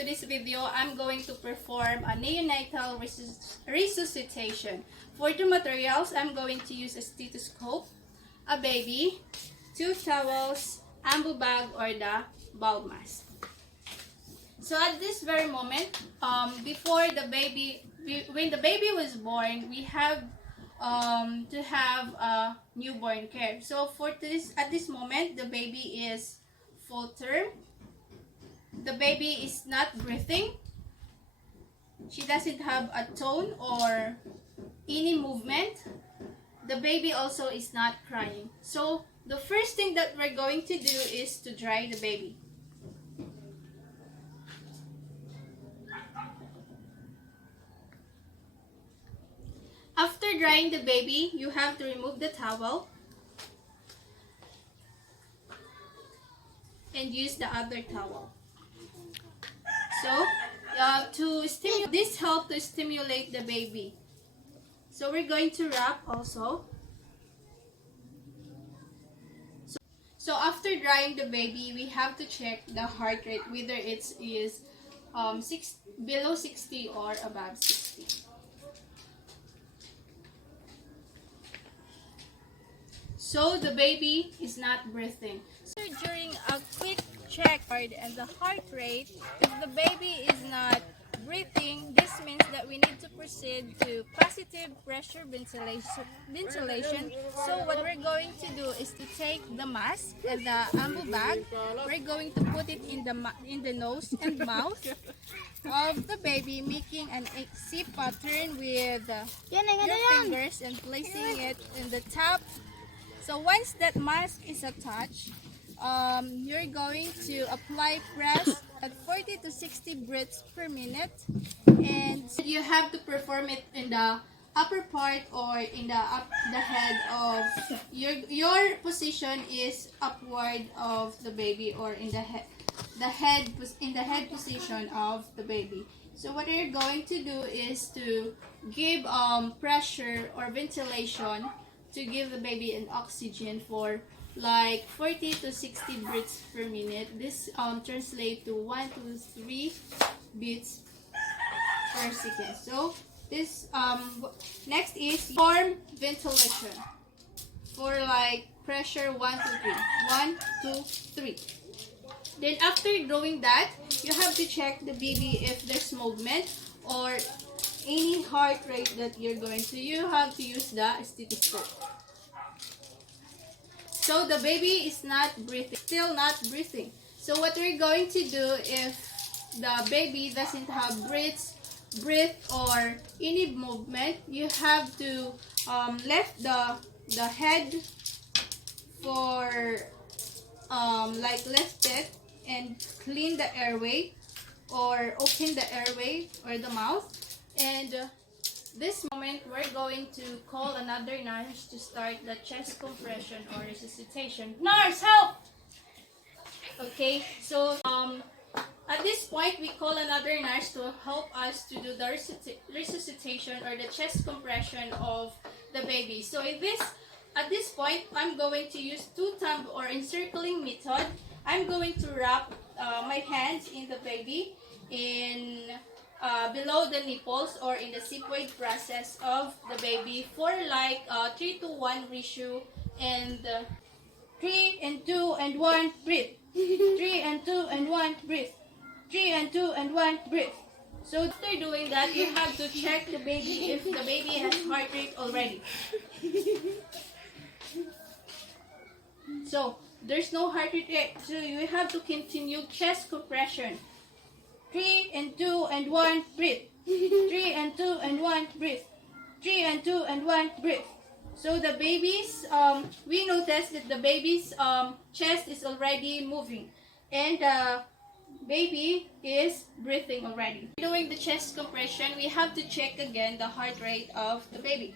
today's video, I'm going to perform a neonatal resuscitation. For the materials, I'm going to use a stethoscope, a baby, 2 towels, ambu bag, or the bulb mask. So at this very moment, when the baby was born, we have to have a newborn care. So at this moment, the baby is full term. The baby is not breathing. She doesn't have a tone or any movement. The baby also is not crying. So the first thing that we're going to do is to dry the baby. After drying the baby, you have to remove the towel and use the other towel. So, this helps to stimulate the baby. So we're going to wrap also. So after drying the baby, we have to check the heart rate, whether it is below 60 or above 60. So the baby is not breathing. So during a quick check and the heart rate, if the baby is not breathing, this means that we need to proceed to positive pressure ventilation. So what we're going to do is to take the mask and the ambu bag. We're going to put it in the nose and mouth of the baby, making an C pattern with your fingers and placing it in the top. So once that mask is attached, you're going to apply press at 40 to 60 breaths per minute, and you have to perform it in the upper part or in the head of your position is upward of the baby, or in the head position of the baby. So what you're going to do is to give pressure or ventilation to give the baby an oxygen for like 40 to 60 breaths per minute. This translates to 1 to 3 beats per second. So this next is warm ventilation for like pressure 1 to 3. 1, 2, 3. Then after doing that, you have to check the baby if there's movement or any heart rate that you're going to. You have to use the stethoscope. So the baby is not breathing, still not breathing. So what we're going to do if the baby doesn't have breath or any movement, you have to lift the head for lift it and clean the airway or open the airway or the mouth. And this moment, we're going to call another nurse to start the chest compression or resuscitation. Nurse, help! Okay, so at this point, we call another nurse to help us to do the resuscitation or the chest compression of the baby. So at this point, I'm going to use 2 thumb or encircling method. I'm going to wrap my hands in the baby in below the nipples or in the sigmoid process of the baby for like 3 to 1 ratio, and 3 and 2 and 1 breathe. 3 and 2 and 1 breathe. 3 and 2 and 1 breathe. So after doing that, you have to check the baby if the baby has heart rate already. So there's no heart rate yet, so you have to continue chest compression. 3 and 2 and 1 breathe. 3 and 2 and 1 breathe. 3 and 2 and 1 breathe. So the baby's we noticed that the baby's chest is already moving and the baby is breathing already. During the chest compression, we have to check again the heart rate of the baby.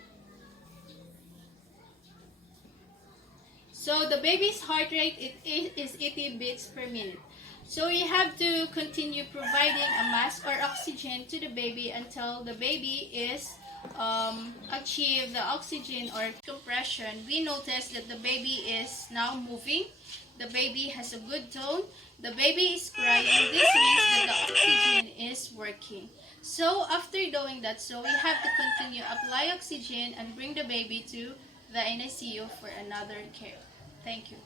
So the baby's heart rate is 80 beats per minute. So you have to continue providing a mask or oxygen to the baby until the baby is achieve the oxygen or compression, we notice that the baby is now moving. The baby has a good tone. The baby is crying. This means that the oxygen is working. So after doing that, so we have to continue apply oxygen and bring the baby to the NICU for another care. Thank you.